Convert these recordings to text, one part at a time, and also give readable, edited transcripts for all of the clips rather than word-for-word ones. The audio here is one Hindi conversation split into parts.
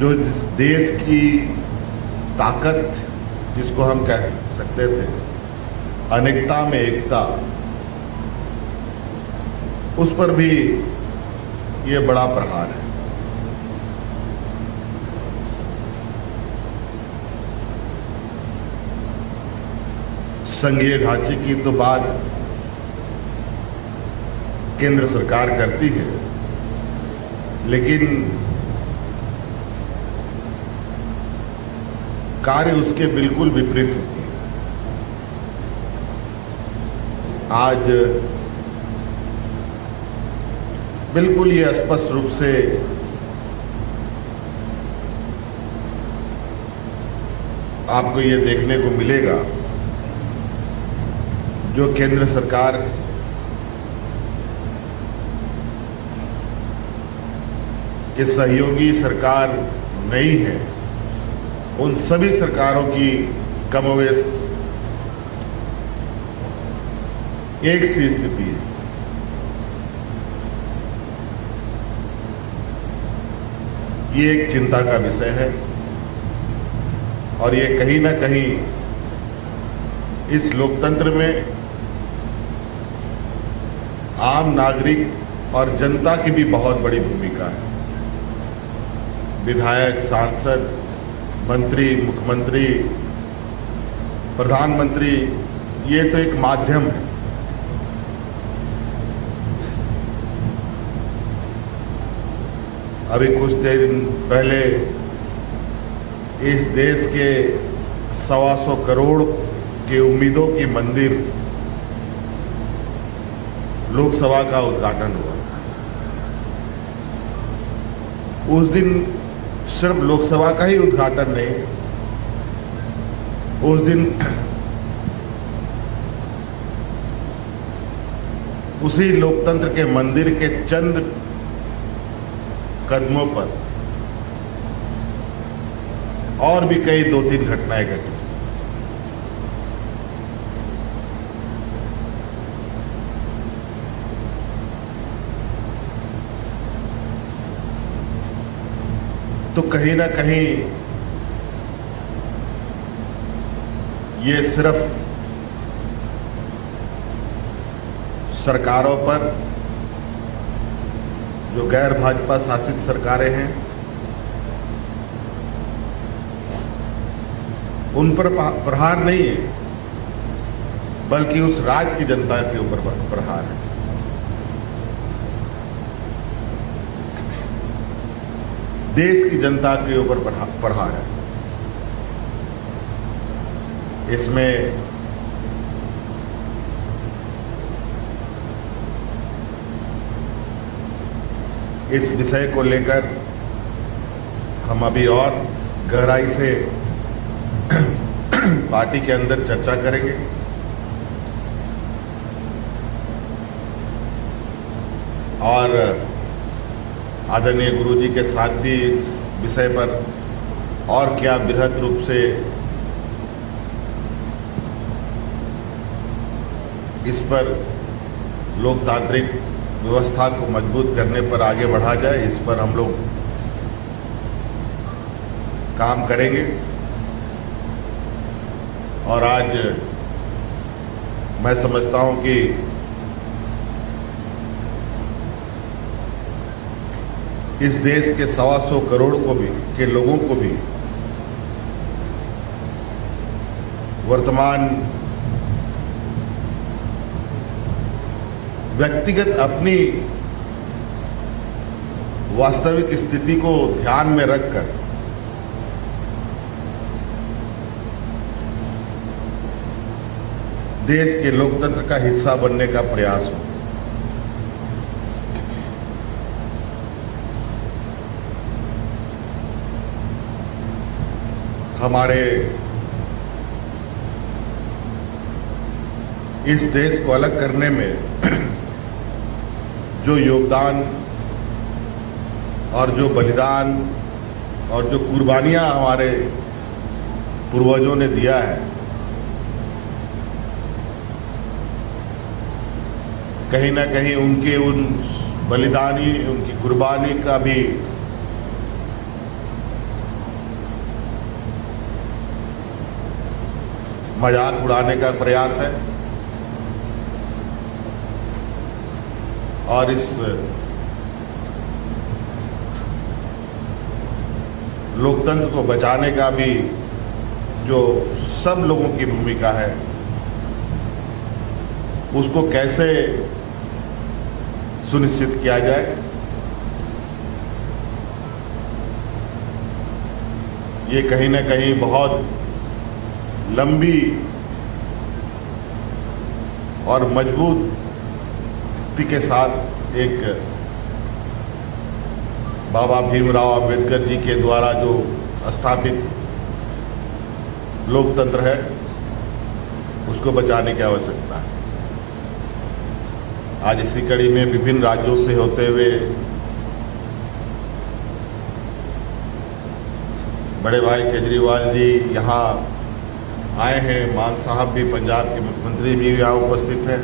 जो जिस देश की ताकत जिसको हम कह सकते थे, अनेकता में एकता, उस पर भी ये बड़ा प्रहार है। संघीय ढांचे की तो बात केंद्र सरकार करती है, लेकिन कार्य उसके बिल्कुल विपरीत होती है। आज बिल्कुल ये स्पष्ट रूप से आपको ये देखने को मिलेगा, जो केंद्र सरकार के सहयोगी सरकार नहीं है, उन सभी सरकारों की कमोवेश एक सी स्थिति है। ये एक चिंता का विषय है और ये कहीं ना कहीं इस लोकतंत्र में आम नागरिक और जनता की भी बहुत बड़ी भूमिका है। विधायक, सांसद, मंत्री, मुख्यमंत्री, प्रधानमंत्री, ये तो एक माध्यम है। अभी कुछ देर पहले इस देश के 125 करोड़ के उम्मीदों की मंदिर लोकसभा का उद्घाटन हुआ। उस दिन सिर्फ लोकसभा का ही उद्घाटन नहीं, उस दिन उसी लोकतंत्र के मंदिर के चंद कदमों पर और भी कई 2-3 घटनाएं घटी। तो कहीं ना कहीं ये सिर्फ सरकारों पर, जो गैर भाजपा शासित सरकारें हैं, उन पर प्रहार नहीं है, बल्कि उस राज्य की जनता के ऊपर प्रहार है। देश की जनता के ऊपर प्रहार है। इसमें इस विषय को लेकर हम अभी और गहराई से पार्टी के अंदर चर्चा करेंगे और आदरणीय गुरुजी के साथ भी इस विषय पर और क्या बृहद रूप से इस पर लोकतांत्रिक व्यवस्था को मजबूत करने पर आगे बढ़ा जाए, इस पर हम लोग काम करेंगे। और आज मैं समझता हूं कि इस देश के 125 करोड़ को भी के लोगों को भी वर्तमान व्यक्तिगत अपनी वास्तविक स्थिति को ध्यान में रखकर देश के लोकतंत्र का हिस्सा बनने का प्रयास हो। हमारे इस देश को अलग करने में जो योगदान और जो बलिदान और जो कुर्बानियां हमारे पूर्वजों ने दिया है, कहीं ना कहीं उनके उन बलिदानी, उनकी कुर्बानी का भी मजाक उड़ाने का प्रयास है और इस लोकतंत्र को बचाने का भी जो सब लोगों की भूमिका है उसको कैसे सुनिश्चित किया जाए, ये कहीं ना कहीं बहुत लंबी और मजबूती के साथ एक बाबा भीमराव अंबेडकर जी के द्वारा जो स्थापित लोकतंत्र है उसको बचाने की आवश्यकता है। आज इसी कड़ी में विभिन्न राज्यों से होते हुए बड़े भाई केजरीवाल जी यहाँ आए हैं, मान साहब भी, पंजाब के मुख्यमंत्री भी यहाँ उपस्थित हैं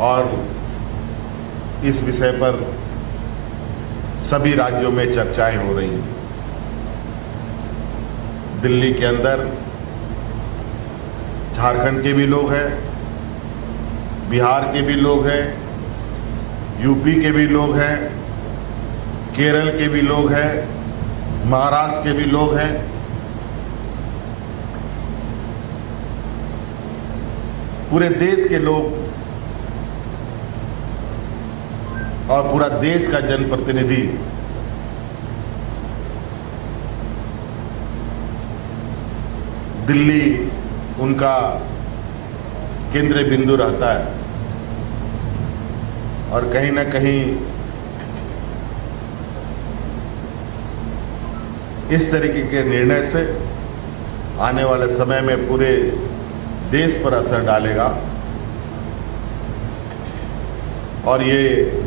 और इस विषय पर सभी राज्यों में चर्चाएं हो रही हैं। दिल्ली के अंदर झारखंड के भी लोग हैं, बिहार के भी लोग हैं, यूपी के भी लोग हैं, केरल के भी लोग हैं, महाराष्ट्र के भी लोग हैं। पूरे देश के लोग और पूरा देश का जनप्रतिनिधि दिल्ली उनका केंद्र बिंदु रहता है और कहीं ना कहीं इस तरीके के निर्णय से आने वाले समय में पूरे देश पर असर डालेगा और ये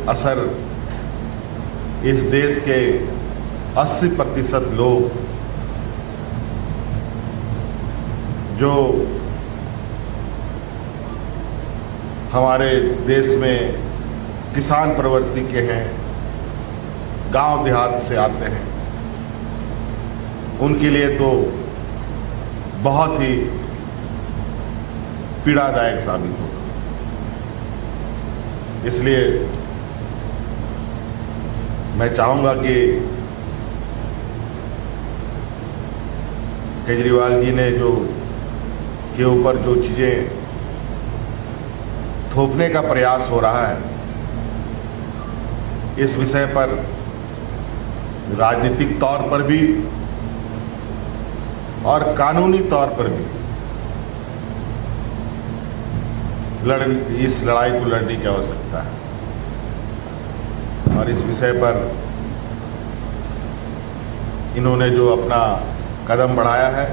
असर इस देश के 80% लोग जो हमारे देश में किसान प्रवृत्ति के हैं, गांव देहात से आते हैं, उनके लिए तो बहुत ही पीड़ादायक साबित होगा। इसलिए मैं चाहूंगा कि केजरीवाल जी ने जो के ऊपर जो चीजें थोपने का प्रयास हो रहा है, इस विषय पर राजनीतिक तौर पर भी और कानूनी तौर पर भी इस लड़ाई को लड़ने की आवश्यकता है और इस विषय पर इन्होंने जो अपना कदम बढ़ाया है,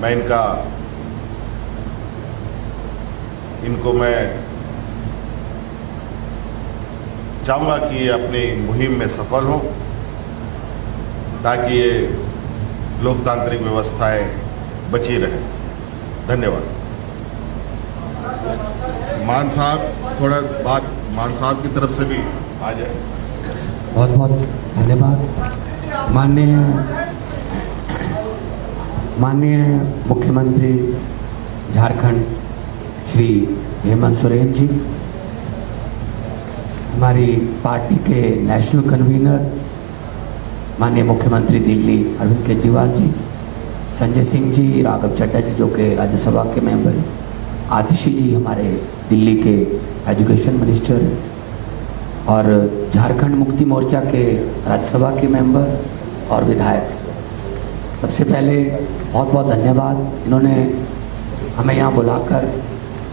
मैं इनको मैं चाहूँगा कि ये अपनी मुहिम में सफल हो ताकि ये लोकतांत्रिक व्यवस्थाएं बची रहें। धन्यवाद। मान साहब, थोड़ा बात मान साहब की तरफ से भी आ जाए। बहुत बहुत धन्यवाद। माननीय मुख्यमंत्री झारखंड श्री हेमंत सोरेन जी, हमारी पार्टी के नेशनल कन्वीनर माननीय मुख्यमंत्री दिल्ली अरविंद केजरीवाल जी, संजय सिंह जी, राघव चड्ढा जी जो कि राज्यसभा के मेंबर हैं, आतिशी जी हमारे दिल्ली के एजुकेशन मिनिस्टर हैं, और झारखंड मुक्ति मोर्चा के राज्यसभा के मेंबर और विधायक। सबसे पहले बहुत बहुत धन्यवाद, इन्होंने हमें यहाँ बुलाकर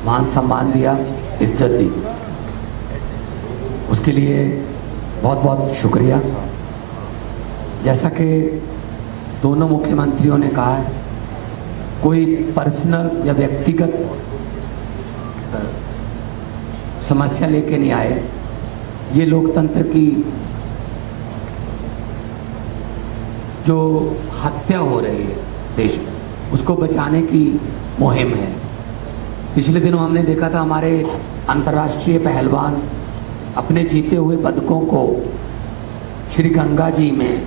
मान सम्मान दिया, इज्जत दी, उसके लिए बहुत बहुत शुक्रिया। जैसा कि दोनों मुख्यमंत्रियों ने कहा है, कोई पर्सनल या व्यक्तिगत समस्या लेके नहीं आए। ये लोकतंत्र की जो हत्या हो रही है देश में, उसको बचाने की मुहिम है। पिछले दिनों हमने देखा था हमारे अंतर्राष्ट्रीय पहलवान अपने जीते हुए पदकों को श्री गंगा जी में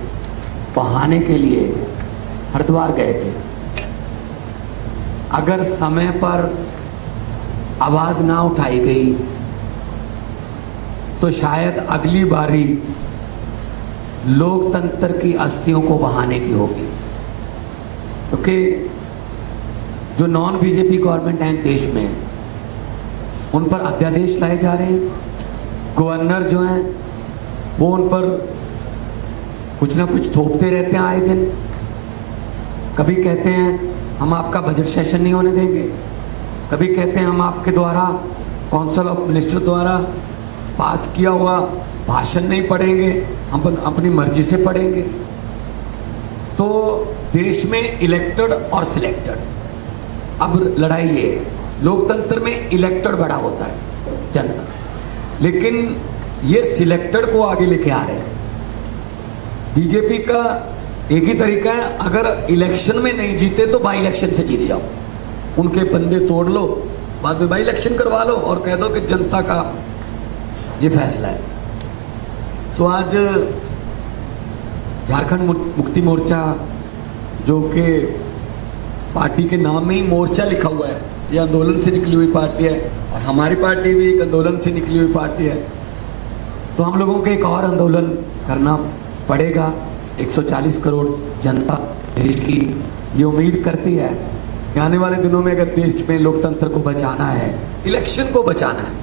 बहाने के लिए हरिद्वार गए थे। अगर समय पर आवाज ना उठाई गई तो शायद अगली बारी लोकतंत्र की अस्थियों को बहाने की होगी, क्योंकि जो नॉन बीजेपी गवर्नमेंट है देश में, उन पर अध्यादेश लाए जा रहे हैं। गवर्नर जो हैं वो उन पर कुछ ना कुछ थोपते रहते हैं आए दिन। कभी कहते हैं हम आपका बजट सेशन नहीं होने देंगे, कभी कहते हैं हम आपके द्वारा काउंसिल ऑफ मिनिस्टर द्वारा पास किया हुआ भाषण नहीं पढ़ेंगे, हम अपनी मर्जी से पढ़ेंगे। तो देश में इलेक्टेड और सिलेक्टेड, अब लड़ाई ये है, लोकतंत्र में इलेक्टेड बड़ा होता है जनता, लेकिन ये सिलेक्टेड को आगे लेके आ रहे हैं। बीजेपी का एक ही तरीका है, अगर इलेक्शन में नहीं जीते तो बाई इलेक्शन से जीत जाओ, उनके बंदे तोड़ लो, बाद में बाई इलेक्शन करवा लो और कह दो कि जनता का ये फैसला है। सो आज झारखंड मुक्ति मोर्चा, जो कि पार्टी के नाम में ही मोर्चा लिखा हुआ है, ये आंदोलन से निकली हुई पार्टी है, और हमारी पार्टी भी एक आंदोलन से निकली हुई पार्टी है। तो हम लोगों को एक और आंदोलन करना पड़ेगा। 140 करोड़ जनता देश की ये उम्मीद करती है कि आने वाले दिनों में अगर देश में लोकतंत्र को बचाना है, इलेक्शन को बचाना है,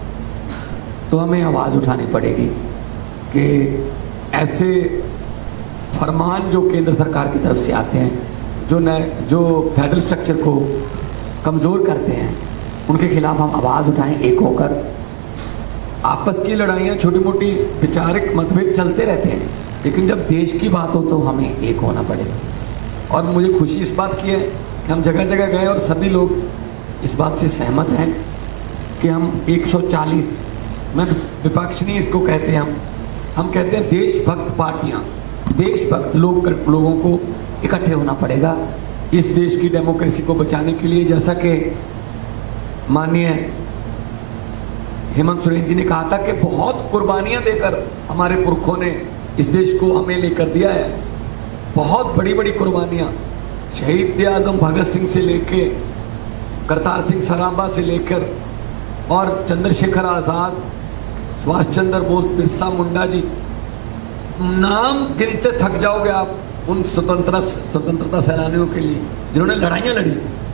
तो हमें आवाज़ उठानी पड़ेगी कि ऐसे फरमान जो केंद्र सरकार की तरफ से आते हैं, जो फेडरल स्ट्रक्चर को कमज़ोर करते हैं, उनके खिलाफ हम आवाज़ उठाएं एक होकर। आपस की लड़ाइयाँ छोटी मोटी विचारिक मतभेद चलते रहते हैं, लेकिन जब देश की बात हो तो हमें एक होना पड़ेगा। और मुझे खुशी इस बात की है कि हम जगह जगह गए और सभी लोग इस बात से सहमत हैं कि हम 140, मैं विपक्ष नहीं इसको कहते हैं, हम कहते हैं देशभक्त पार्टियाँ, देशभक्त लोगों को इकट्ठे होना पड़ेगा इस देश की डेमोक्रेसी को बचाने के लिए। जैसा कि माननीय हेमंत सोरेन जी ने कहा था कि बहुत कुर्बानियां देकर हमारे पुरखों ने इस देश को हमें लेकर दिया है, बहुत बड़ी बड़ी कुर्बानियां। शहीद आजम भगत सिंह से लेके करतार सिंह सराभा से लेकर और चंद्रशेखर आज़ाद, सुभाष चंद्र बोस, बिरसा मुंडा जी, नाम गिनते थक जाओगे आप उन स्वतंत्रता सेनानियों के लिए जिन्होंने लड़ाइयाँ लड़ी,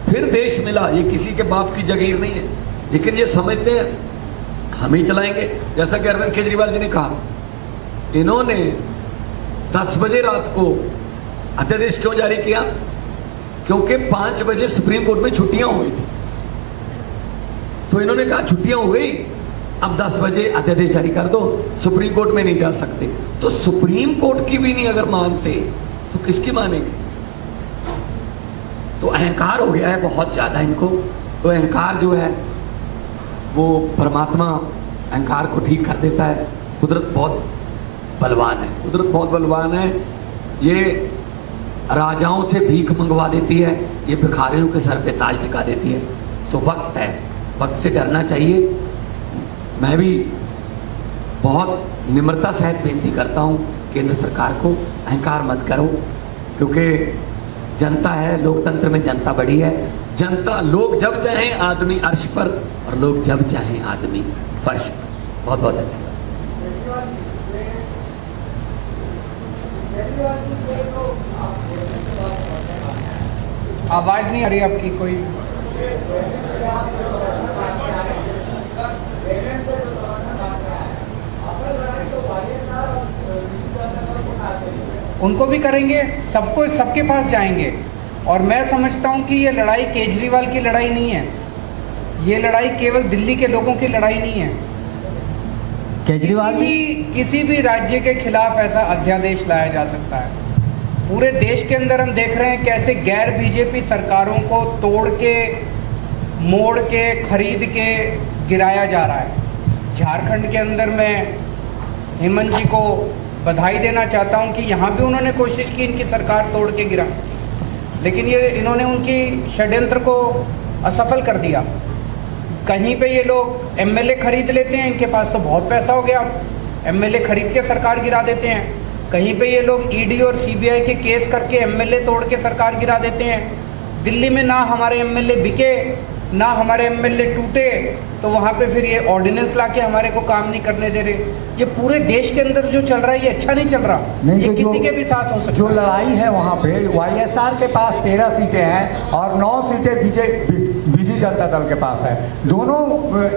फिर देश मिला। ये किसी के बाप की जागीर नहीं है, लेकिन ये समझते हैं हम ही चलाएंगे। जैसा कि अरविंद केजरीवाल जी ने कहा, इन्होंने 10 बजे रात को अध्यादेश क्यों जारी किया? क्योंकि 5 बजे सुप्रीम कोर्ट में छुट्टियां हो गई थी। तो इन्होंने कहा छुट्टियां हो गई, अब 10 बजे अध्यादेश जारी कर दो, सुप्रीम कोर्ट में नहीं जा सकते। तो सुप्रीम कोर्ट की भी नहीं अगर मानते तो किसकी मानेंगे? तो अहंकार हो गया है बहुत ज़्यादा इनको। तो अहंकार जो है वो परमात्मा अहंकार को ठीक कर देता है। कुदरत बहुत बलवान है, कुदरत बहुत बलवान है। ये राजाओं से भीख मंगवा देती है, ये भिखारियों के सर पे ताज टिका देती है। सो वक्त है, वक्त से डरना चाहिए। मैं भी बहुत निम्रता सहित बेनती करता हूँ केंद्र सरकार को, अहंकार मत करो, क्योंकि जनता है, लोकतंत्र में जनता बड़ी है। जनता, लोग जब चाहें आदमी अर्श पर और लोग जब चाहें आदमी फर्श पर। बहुत बहुत धन्यवाद। आवाज नहीं आ रही आपकी कोई। उनको भी करेंगे, सबको, सबके पास जाएंगे। और मैं समझता हूं कि ये लड़ाई केजरीवाल की लड़ाई नहीं है, ये लड़ाई केवल दिल्ली के लोगों की लड़ाई नहीं है। केजरीवाल किसी भी राज्य के खिलाफ ऐसा अध्यादेश लाया जा सकता है। पूरे देश के अंदर हम देख रहे हैं कैसे गैर बीजेपी सरकारों को तोड़ के, मोड़ के, खरीद के गिराया जा रहा है। झारखंड के अंदर मैं हेमंत जी को बधाई देना चाहता हूं कि यहाँ भी उन्होंने कोशिश की इनकी सरकार तोड़ के गिरा, लेकिन ये इन्होंने उनकी षड्यंत्र को असफल कर दिया। कहीं पे ये लोग एमएलए खरीद लेते हैं, इनके पास तो बहुत पैसा हो गया, एमएलए खरीद के सरकार गिरा देते हैं। कहीं पे ये लोग ईडी और सीबीआई के केस करके एमएलए तोड़ के सरकार गिरा देते हैं। दिल्ली में ना हमारे एमएलए बिके, ना हमारे एमएलए टूटे, तो वहाँ पे फिर ये ऑर्डिनेंस लाके हमारे को काम नहीं करने दे रहे। ये पूरे देश के अंदर जो चल रहा है ये अच्छा नहीं चल रहा। नहीं, ये तो किसी के भी साथ हो सकता जो है। लड़ाई है वहाँ पे वाईएसआर के पास 13 सीटें हैं और 9 सीटें बीजेपी जनता दल के पास है। दोनों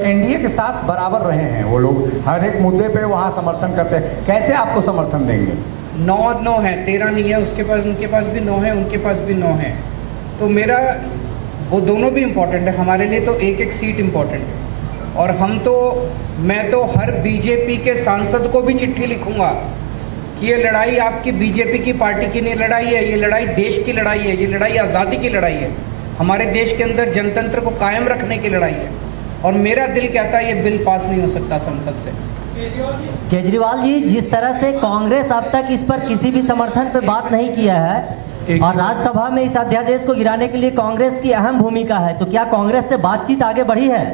एनडीए के साथ बराबर रहे हैं। वो लोग हर एक मुद्दे पे वहाँ समर्थन करते हैं। कैसे आपको समर्थन देंगे? 9 है, 13 नहीं है उसके पास, उनके पास भी 9 है, उनके पास भी 9 है। तो मेरा वो दोनों भी इम्पोर्टेंट है। हमारे लिए तो एक एक सीट इम्पोर्टेंट है। और मैं तो हर बीजेपी के सांसद को भी चिट्ठी लिखूंगा कि ये लड़ाई आपकी बीजेपी की पार्टी की नहीं लड़ाई है, ये लड़ाई देश की लड़ाई है, ये लड़ाई आज़ादी की लड़ाई है, हमारे देश के अंदर जनतंत्र को कायम रखने की लड़ाई है। और मेरा दिल कहता है ये बिल पास नहीं हो सकता संसद से। केजरीवाल जी, जिस तरह से कांग्रेस अब तक इस पर किसी भी समर्थन पे बात नहीं किया है और राज्यसभा में इस अध्यादेश को गिराने के लिए कांग्रेस की अहम भूमिका है, तो क्या कांग्रेस से बातचीत आगे बढ़ी है?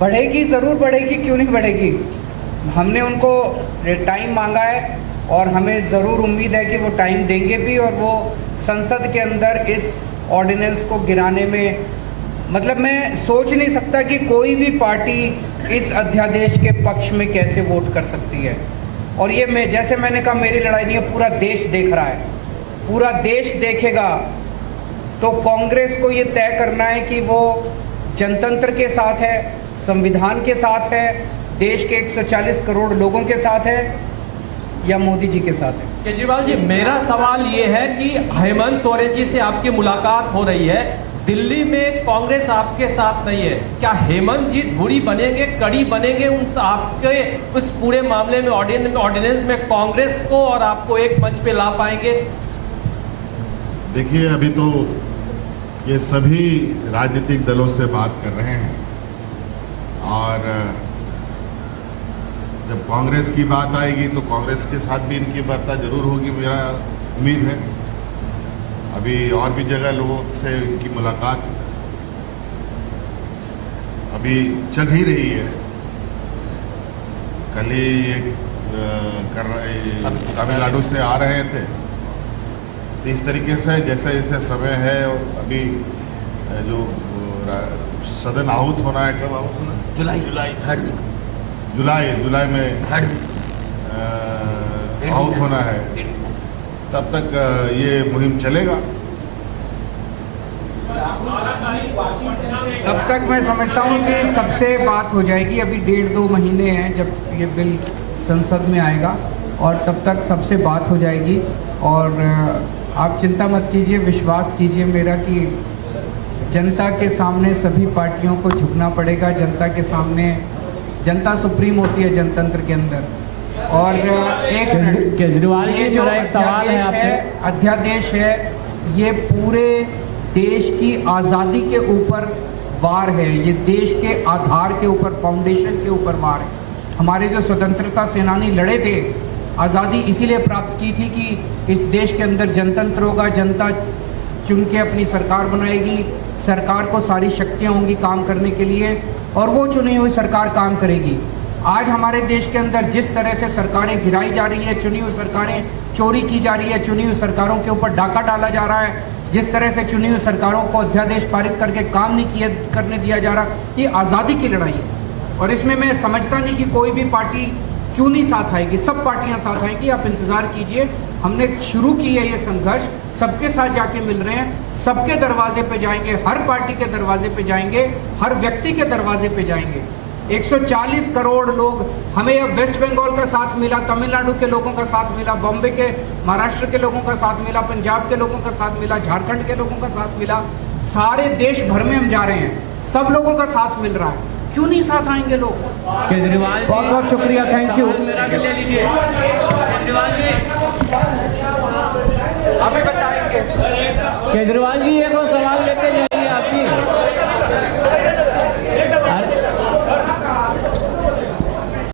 बढ़ेगी, ज़रूर बढ़ेगी, क्यों नहीं बढ़ेगी। हमने उनको टाइम मांगा है और हमें ज़रूर उम्मीद है कि वो टाइम देंगे भी और वो संसद के अंदर इस ऑर्डिनेंस को गिराने में, मतलब मैं सोच नहीं सकता कि कोई भी पार्टी इस अध्यादेश के पक्ष में कैसे वोट कर सकती है। और ये जैसे मैंने कहा, मेरी लड़ाई नहीं है, पूरा देश देख रहा है, पूरा देश देखेगा। तो कांग्रेस को ये तय करना है कि वो जनतंत्र के साथ है, संविधान के साथ है, देश के 140 करोड़ लोगों के साथ है या मोदी जी के साथ है। केजरीवाल जी, मेरा सवाल ये है कि हेमंत सोरेन जी से आपकी मुलाकात हो रही है, दिल्ली में कांग्रेस आपके साथ नहीं है, क्या हेमंत जी धुरी बनेंगे, कड़ी बनेंगे उन आपके उस पूरे मामले में, ऑर्डिनेंस में कांग्रेस को और आपको एक मंच पे ला पाएंगे? देखिए, अभी तो ये सभी राजनीतिक दलों से बात कर रहे हैं और जब कांग्रेस की बात आएगी तो कांग्रेस के साथ भी इनकी वार्ता जरूर होगी, मेरा उम्मीद है। अभी और भी जगह लोगों से इनकी मुलाकात अभी चल ही रही है। कल ही ये तमिलनाडु से आ रहे थे। तो इस तरीके से जैसे जैसे समय है, अभी जो सदन आउट होना है, कब आउट होना है? जुलाई में आउट होना है, तब तक ये मुहिम चलेगा। तब तक मैं समझता हूँ कि सबसे बात हो जाएगी। अभी 1.5-2 महीने हैं जब ये बिल संसद में आएगा और तब तक सबसे बात हो जाएगी। और आप चिंता मत कीजिए, विश्वास कीजिए मेरा कि जनता के सामने सभी पार्टियों को झुकना पड़ेगा। जनता के सामने, जनता सुप्रीम होती है जनतंत्र के अंदर। और एक केजरीवाल जी, जो मेरा एक सवाल है आपसे। अध्यादेश है, ये पूरे देश की आज़ादी के ऊपर वार है, ये देश के आधार के ऊपर, फाउंडेशन के ऊपर वार है। हमारे जो स्वतंत्रता सेनानी लड़े थे, आज़ादी इसीलिए प्राप्त की थी कि इस देश के अंदर जनतंत्र होगा, जनता चुन के अपनी सरकार बनाएगी, सरकार को सारी शक्तियाँ होंगी काम करने के लिए और वो चुनी हुई सरकार काम करेगी। आज हमारे देश के अंदर जिस तरह से सरकारें गिराई जा रही है, चुनी हुई सरकारें चोरी की जा रही है, चुनी हुई सरकारों के ऊपर डाका डाला जा रहा है, जिस तरह से चुनी हुई सरकारों को अध्यादेश पारित करके काम नहीं करने दिया जा रहा, ये आज़ादी की लड़ाई है। और इसमें मैं समझता नहीं कि कोई भी पार्टी क्यों नहीं साथ आएगी, सब पार्टियां साथ आएंगी। आप इंतज़ार कीजिए, हमने शुरू की है ये संघर्ष, सबके साथ जाके मिल रहे हैं, सबके दरवाजे पे जाएंगे, हर पार्टी के दरवाजे पे जाएंगे, हर व्यक्ति के दरवाजे पे जाएंगे। 140 करोड़ लोग, हमें अब वेस्ट बंगाल का साथ मिला, तमिलनाडु के लोगों का साथ मिला, बॉम्बे के, महाराष्ट्र के लोगों का साथ मिला, पंजाब के लोगों का साथ मिला, झारखंड के लोगों का साथ मिला, सारे देश भर में हम जा रहे हैं, सब लोगों का साथ मिल रहा है, क्यों नहीं साथ आएंगे लोग? केजरीवाल, बहुत बहुत शुक्रिया, थैंक यू। केजरीवाल जी, एक